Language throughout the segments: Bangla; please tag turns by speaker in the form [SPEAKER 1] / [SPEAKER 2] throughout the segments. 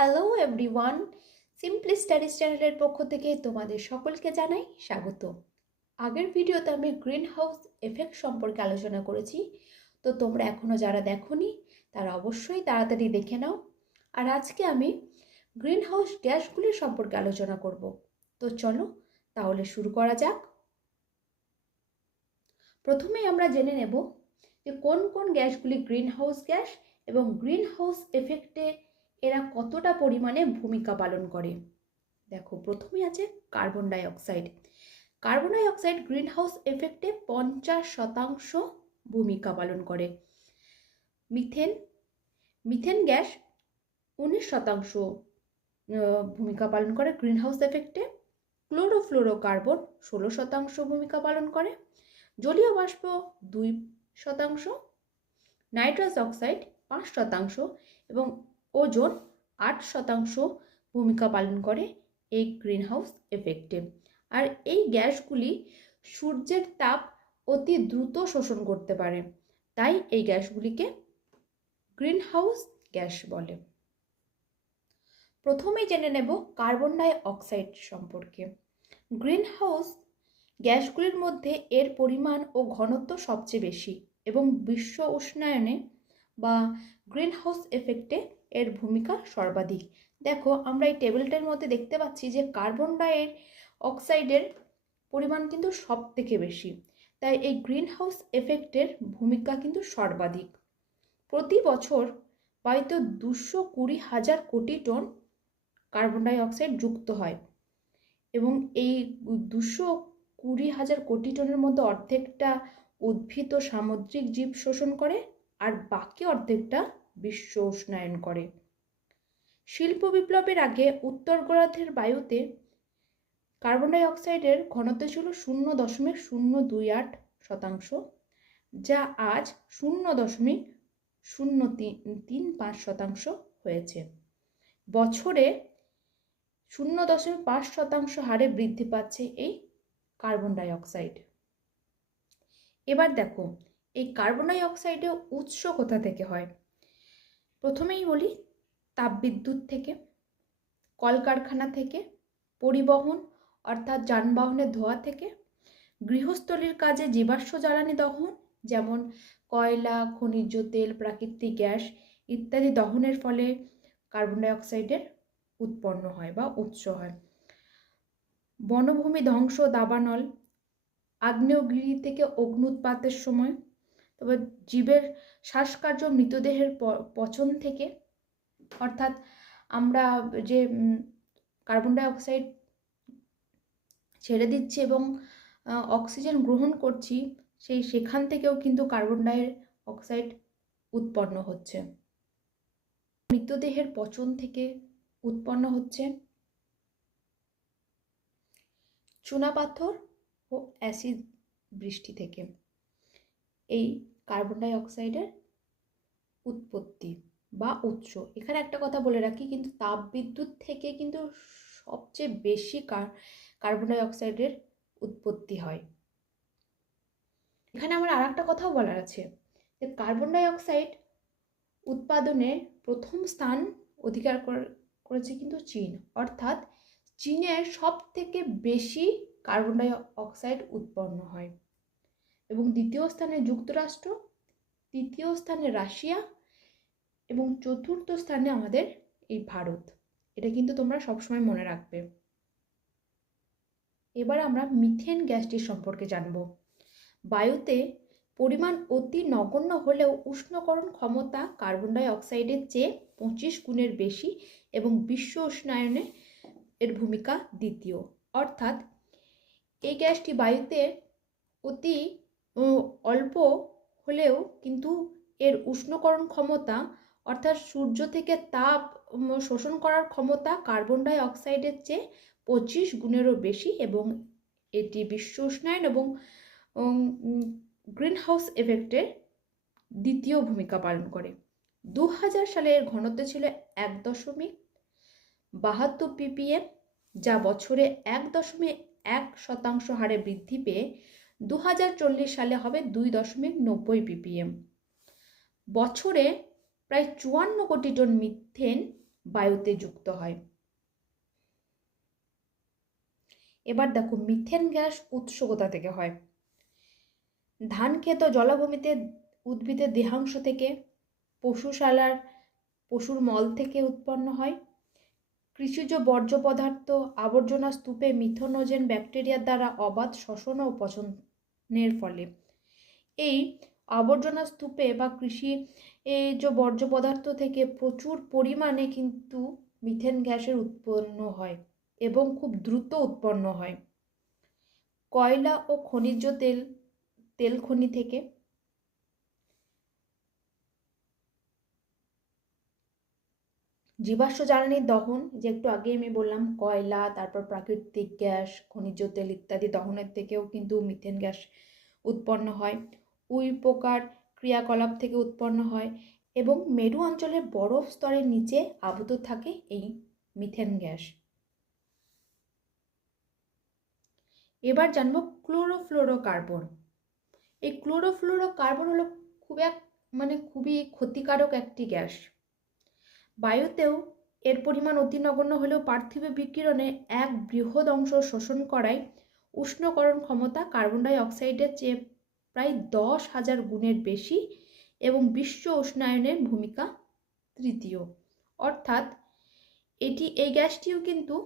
[SPEAKER 1] হ্যালো এভরিওয়ান সিম্পলি স্টাডিজ চ্যানেলের পক্ষ থেকে তোমাদের সকলকে জানাই স্বাগত। আগের ভিডিওতে আমি গ্রিন হাউস এফেক্ট সম্পর্কে আলোচনা করেছি। তো তোমরা এখনও যারা দেখোনি, তারা অবশ্যই তাড়াতাড়ি দেখে নাও। আর আজকে আমি গ্রিন হাউস গ্যাসগুলির সম্পর্কে আলোচনা করব। তো চলো, তাহলে শুরু করা যাক। প্রথমে আমরা জেনে নেব যে কোন কোন গ্যাসগুলি গ্রিন হাউস গ্যাস এবং গ্রিন হাউস এফেক্টে এরা কতটা পরিমাণে ভূমিকা পালন করে? দেখো, প্রথমেই আছে carbon dioxide carbon dioxide greenhouse এফেক্টে পঞ্চাশ শতাংশ ভূমিকা পালন করে। মিথেন মিথেন গ্যাস উনিশ শতাংশ ভূমিকা পালন করে গ্রিন হাউস এফেক্টে ক্লোরোফ্লোরোকার্বন ষোলো শতাংশ ভূমিকা পালন করে। জলীয় বাষ্প দুই শতাংশ নাইট্রাস অক্সাইড পাঁচ শতাংশ এবং ওজোন আট শতাংশ ভূমিকা পালন করে এই গ্রিনহাউস এফেক্টে। আর এই গ্যাসগুলি সূর্যের তাপ অতি দ্রুত শোষণ করতে পারে, তাই এই গ্যাসগুলিকে গ্রিনহাউস গ্যাস বলে। প্রথমেই জেনে নেব কার্বন ডাই অক্সাইড সম্পর্কে। গ্রিনহাউস গ্যাসগুলির মধ্যে এর পরিমাণ ও ঘনত্ব সবচেয়ে বেশি এবং বিশ্ব উষ্ণায়নে বা গ্রিনহাউস এফেক্টে এর ভূমিকা সর্বাধিক। দেখো, আমরা এই টেবিলটার মধ্যে দেখতে পাচ্ছি যে কার্বন ডাই অক্সাইডের পরিমাণ কিন্তু সব থেকে বেশি। তাই এই গ্রিনহাউস এফেক্টের ভূমিকা কিন্তু সর্বাধিক। প্রতি বছর বায়ুতে দুশো কুড়ি হাজার কোটি টন কার্বন ডাই অক্সাইড যুক্ত হয় এবং এই দুশো কুড়ি হাজার কোটি টনের মধ্যে অর্ধেকটা উদ্ভিদ ও সামুদ্রিক জীব শোষণ করে আর বাকি অর্ধেকটা বিশ্ব উষ্ণায়ন করে। শিল্প বিপ্লবের আগে উত্তর গোলার্ধের বায়ুতে কার্বন ডাই অক্সাইডের ঘনত্ব ছিল শূন্য দশমিক শূন্য দুই আট শতাংশ, যা আজ শূন্য দশমিক শূন্য তিন তিন পাঁচ শতাংশ হয়েছে। বছরে শূন্য দশমিক পাঁচ শতাংশ হারে বৃদ্ধি পাচ্ছে এই কার্বন ডাই অক্সাইড এবার দেখো, এই কার্বন ডাই অক্সাইডের উৎস কোথা থেকে হয়? প্রথমেই বলি, তাপবিদ্যুৎ থেকে, কলকারখানা থেকে, পরিবহন অর্থাৎ যানবাহনের ধোঁয়া থেকে, গৃহস্থলীর কাজে জীবাশ্ম জ্বালানি দহন, যেমন কয়লা, খনিজ তেল, প্রাকৃতিক গ্যাস ইত্যাদি দহনের ফলে কার্বন ডাই অক্সাইডের উৎপন্ন হয় বা উৎস হয়। বনভূমি ধ্বংস, দাবানল, আগ্নেয়গিরি থেকে অগ্নুৎপাতের সময় তবে জীবের শ্বাসকার্য মৃতদেহের পচন থেকে, অর্থাৎ আমরা যে কার্বন ডাই অক্সাইড ছেড়ে দিচ্ছি এবং অক্সিজেন গ্রহণ করছি, সেই সেখান থেকেও কিন্তু কার্বন ডাই অক্সাইড উৎপন্ন হচ্ছে। মৃতদেহের পচন থেকে উৎপন্ন হচ্ছে চুনাপাথর ও অ্যাসিড বৃষ্টি থেকে। এই কার্বন ডাই অক্সাইডের উৎপত্তি বা উৎস। এখানে একটা কথা বলে রাখি, কিন্তু তাপবিদ্যুৎ থেকে কিন্তু সবচেয়ে বেশি কার- কার্বন ডাই অক্সাইডের উৎপত্তি হয়। এখানে আমার আর একটা কথাও বলার আছে যে কার্বন ডাই অক্সাইড উৎপাদনে প্রথম স্থান অধিকার করেছে কিন্তু চীন। অর্থাৎ চীনের সব থেকে বেশি কার্বন ডাই অক্সাইড উৎপন্ন হয়। এবং দ্বিতীয় স্থানে যুক্তরাষ্ট্র, তৃতীয় স্থানে রাশিয়া এবং চতুর্থ স্থানে আমাদের এই ভারত। এটা কিন্তু তোমরা সবসময় মনে রাখবে। এবার আমরা মিথেন গ্যাসটির সম্পর্কে জানব। বায়ুতে পরিমাণ অতি নগণ্য হলেও উষ্ণকরণ ক্ষমতা কার্বন ডাই অক্সাইডের চেয়ে পঁচিশ গুণের বেশি এবং বিশ্ব উষ্ণায়নে এর ভূমিকা দ্বিতীয়। অর্থাৎ এই গ্যাসটি বায়ুতে অতি অল্প হলেও কিন্তু এর উষ্ণকরণ ক্ষমতা, অর্থাৎ সূর্য থেকে তাপ শোষণ করার ক্ষমতা কার্বন ডাই অক্সাইডের চেয়ে পঁচিশ গুণেরও বেশি এবং এটি বিশ্ব উষ্ণায়ন এবং গ্রিন হাউস এফেক্টের দ্বিতীয় ভূমিকা পালন করে। দু হাজার সালে এর ঘনত্ব ছিল এক দশমিক বাহাত্তর পিপিএম যা বছরে এক দশমিক এক শতাংশ হারে বৃদ্ধি পেয়ে দু হাজার চল্লিশ সালে হবে দুই দশমিক নব্বই পিপিএম বছরে প্রায় চুয়ান্ন কোটি টন মিথেন বায়ুতে যুক্ত হয়। এবার দেখো, মিথেন গ্যাস উৎস কোথা থেকে হয়? ধান ক্ষেত জলাভূমিতে, উদ্ভিদের দেহাংশ থেকে, পশুশালার, পশুর মল থেকে উৎপন্ন হয়। কৃষিজ বর্জ্য পদার্থ, আবর্জনা স্তূপে মিথোনোজেন ব্যাকটেরিয়ার দ্বারা অবাধ, শ্বসন ও পচনের ফলে। এই আবর্জনা স্তূপে বা কৃষি যে বর্জ্য পদার্থ থেকে প্রচুর পরিমাণে কিন্তু মিথেন গ্যাসের উৎপন্ন হয় এবং খুব দ্রুত উৎপন্ন হয়। কয়লা ও খনিজ তেল তেল খনি থেকে জীবাশ্ম জ্বালানির দহন যে একটু আগে আমি বললাম, কয়লা, তারপর প্রাকৃতিক গ্যাস, খনিজ তেল ইত্যাদি দহনের থেকেও কিন্তু মিথেন গ্যাস উৎপন্ন হয়। উই পোকার ক্রিয়াকলাপ থেকে উৎপন্ন হয় এবং মেরু অঞ্চলের বরফ স্তরের নিচে আবদ্ধ থাকে এই মিথেন গ্যাস। এবার জানব ক্লোরোফ্লোরোকার্বন। এই ক্লোরোফ্লোরোকার্বন হলো খুব এক মানে খুবই ক্ষতিকারক একটি গ্যাস। বায়ুতেও এর পরিমাণ অতি নগণ্য হলেও পার্থিব বিকিরণে এক বৃহৎ অংশ শোষণ করায় উষ্ণকরণ ক্ষমতা কার্বন ডাই অক্সাইডের চেয়ে প্রায় দশ হাজার গুণের বেশি এবং বিশ্ব উষ্ণায়নের ভূমিকা তৃতীয়। অর্থাৎ এটি, এই গ্যাসটিও কিন্তু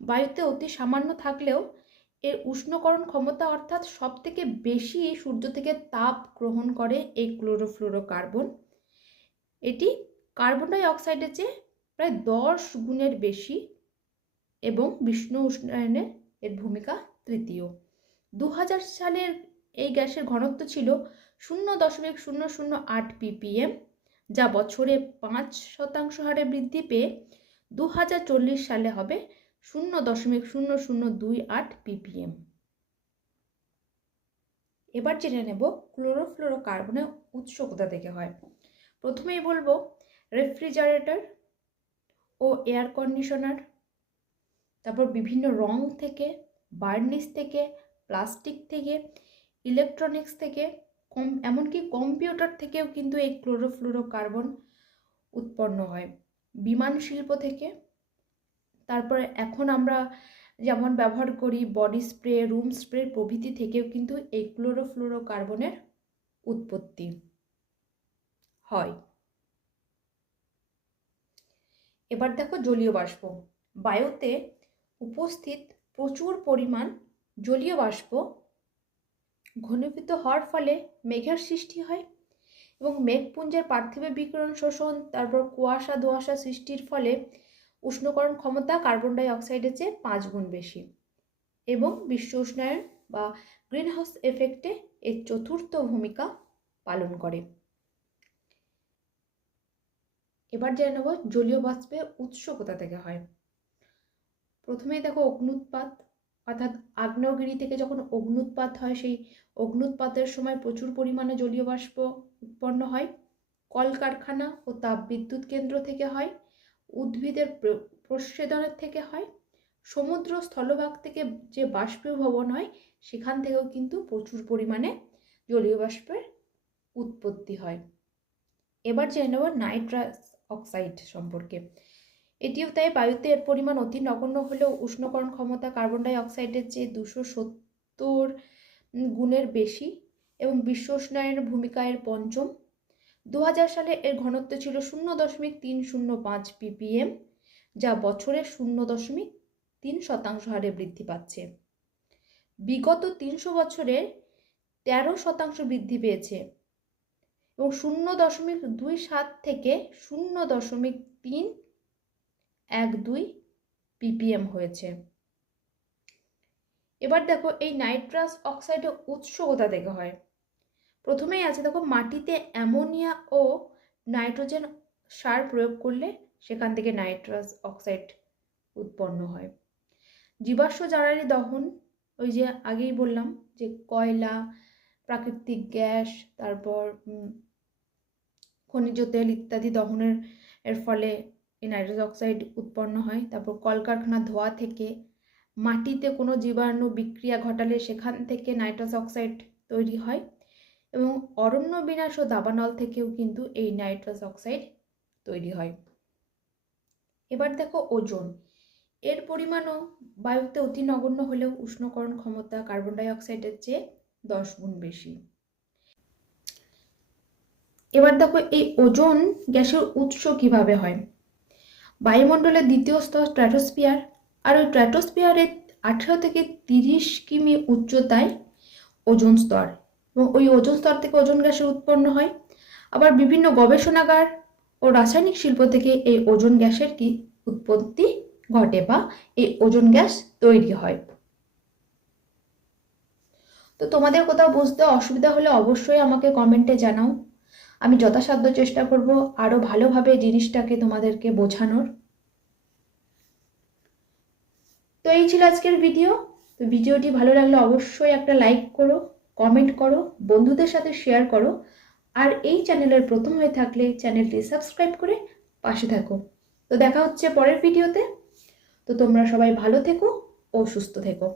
[SPEAKER 1] বায়ুতে অতি সামান্য থাকলেও এর উষ্ণকরণ ক্ষমতা অর্থাৎ সব থেকে বেশি সূর্য থেকে তাপ গ্রহণ করে এই ক্লোরোফ্লোরোকার্বন। এটি কার্বন ডাই অক্সাইডের চেয়ে প্রায় দশ গুণের বেশি এবং বিষ্ণু উষ্ণায়নে এর ভূমিকা তৃতীয়। দু হাজার সালের এই গ্যাসের ঘনত্ব ছিল শূন্য দশমিক শূন্য শূন্য আট পিপিএম যা বছরে পাঁচ শতাংশ হারে বৃদ্ধি পেয়ে দু হাজার চল্লিশ সালে হবে শূন্য দশমিক শূন্য শূন্য দুই আট পিপিএম এবার জেনে নেব ক্লোরোফ্লোরোকার্বনের উৎস কোথা থেকে হয়। প্রথমেই বলব রেফ্রিজারেটর ও এয়ার কন্ডিশনার, তারপর বিভিন্ন রং থেকে, বার্নিশ থেকে, প্লাস্টিক থেকে, ইলেকট্রনিক্স থেকে, কম, এমনকি কম্পিউটার থেকেও কিন্তু এই ক্লোরোফ্লোরোকার্বন উৎপন্ন হয়। বিমান শিল্প থেকে, তারপরে এখন আমরা যেমন ব্যবহার করি বডি স্প্রে, রুম স্প্রে প্রভৃতি থেকেও কিন্তু এই ক্লোরোফ্লোরোকার্বনের উৎপত্তি হয়। এবার দেখো জলীয় বাষ্প। বায়ুতে উপস্থিত প্রচুর পরিমাণ জলীয় বাষ্প ঘনীভূত হওয়ার ফলে মেঘের সৃষ্টি হয় এবং মেঘপুঞ্জের পার্থিব বিকিরণ শোষণ, তারপর কুয়াশা ধোয়াশা সৃষ্টির ফলে উষ্ণকরণ ক্ষমতা কার্বন ডাই অক্সাইডের চেয়ে পাঁচ গুণ বেশি এবং বিশ্ব উষ্ণায়ন বা গ্রিনহাউস এফেক্টে এর চতুর্থ ভূমিকা পালন করে। এবার জেনে নেব জলীয় বাষ্পের উৎস কোথা থেকে হয়। প্রথমেই দেখো অগ্নুৎপাত অর্থাৎ আগ্নেয়গিরি থেকে যখন অগ্নুৎপাত হয়, সেই অগ্নুৎপাতের সময় প্রচুর পরিমাণে জলীয় বাষ্প উৎপন্ন হয়। কলকারখানা ও তাপবিদ্যুৎ কেন্দ্র থেকে হয়, উদ্ভিদের প্রচ্ছেদনের থেকে হয়, সমুদ্র স্থলভাগ থেকে যে বাষ্পীভবন হয়, সেখান থেকেও কিন্তু প্রচুর পরিমাণে জলীয় বাষ্পের উৎপত্তি হয়। এবার জেনে নেব নাইট্রাস অক্সাইড সম্পর্কে। এটিও তাই বায়ুতে এর পরিমাণ অতি নগণ্য হলেও উষ্ণকরণ ক্ষমতা কার্বন ডাই অক্সাইডের চেয়ে দুশো সত্তর গুণের বেশি এবং বিশ্ব উষ্ণায়নের ভূমিকা এর পঞ্চম। দু হাজার সালে এর ঘনত্ব ছিল শূন্য দশমিক তিন শূন্য পাঁচ পিপিএম যা বছরে শূন্য দশমিক তিন শতাংশ হারে বৃদ্ধি পাচ্ছে। বিগত তিনশো বছরে তেরো শতাংশ বৃদ্ধি পেয়েছে। এবং শূন্য দশমিক দুই সাত থেকে শূন্য দশমিক তিন এক দুই পিপিএম হয়েছে। এবার দেখো এই নাইট্রাস অক্সাইডের উৎস কোথা থেকে হয়? প্রথমেই আছে দেখো মাটিতে অ্যামোনিয়া ও নাইট্রোজেন সার প্রয়োগ করলে সেখান থেকে নাইট্রাস অক্সাইড উৎপন্ন হয়। জীবাশ্ম জ্বালানি দহন, ওই যে আগেই বললাম যে কয়লা, প্রাকৃতিক গ্যাস, তারপর খনিজ তেল ইত্যাদি দহনের এর ফলে এই নাইট্রাস অক্সাইড উৎপন্ন হয়। তারপর কলকারখানার ধোয়া থেকে মাটিতে কোনো জীবাণু বিক্রিয়া ঘটালে সেখান থেকে নাইট্রাস অক্সাইড তৈরি হয় এবং অরণ্য বিনাশ ও দাবানল থেকেও কিন্তু এই নাইট্রাস অক্সাইড তৈরি হয়। এবার দেখো ওজন। এর পরিমাণও বায়ুতে অতি নগণ্য হলেও উষ্ণকরণ ক্ষমতা কার্বন ডাই অক্সাইডের চেয়ে দশ গুণ বেশি। এবার দেখো এই ওজন গ্যাসের উৎস কীভাবে হয়? বায়ুমণ্ডলের দ্বিতীয় স্তর স্ট্র্যাটোস্ফিয়ার, আর ওই স্ট্র্যাটোস্ফিয়ারের আঠেরো থেকে তিরিশ কিমি উচ্চতায় ওজন স্তর। এবং ওই ওজন স্তর থেকে ওজন গ্যাসের উৎপন্ন হয়। আবার বিভিন্ন গবেষণাগার ও রাসায়নিক শিল্প থেকে এই ওজন গ্যাসের কি উৎপত্তি ঘটে বা এই ওজন গ্যাস তৈরি হয়। তো তোমাদের কোথাও বুঝতে অসুবিধা হলে অবশ্যই আমাকে কমেন্টে জানাও। আমি যথাসাধ্য চেষ্টা করব আরও ভালোভাবে জিনিসটাকে তোমাদেরকে বোঝানোর। তো এই ছিল আজকের ভিডিও। তো ভিডিওটি ভালো লাগলে অবশ্যই একটা লাইক করো, কমেন্ট করো, বন্ধুদের সাথে শেয়ার করো, আর এই চ্যানেলের প্রথম হয়ে থাকলে চ্যানেলটি সাবস্ক্রাইব করে পাশে থাকো। তো দেখা হচ্ছে পরের ভিডিওতে। তো তোমরা সবাই ভালো থেকো ও সুস্থ থেকো।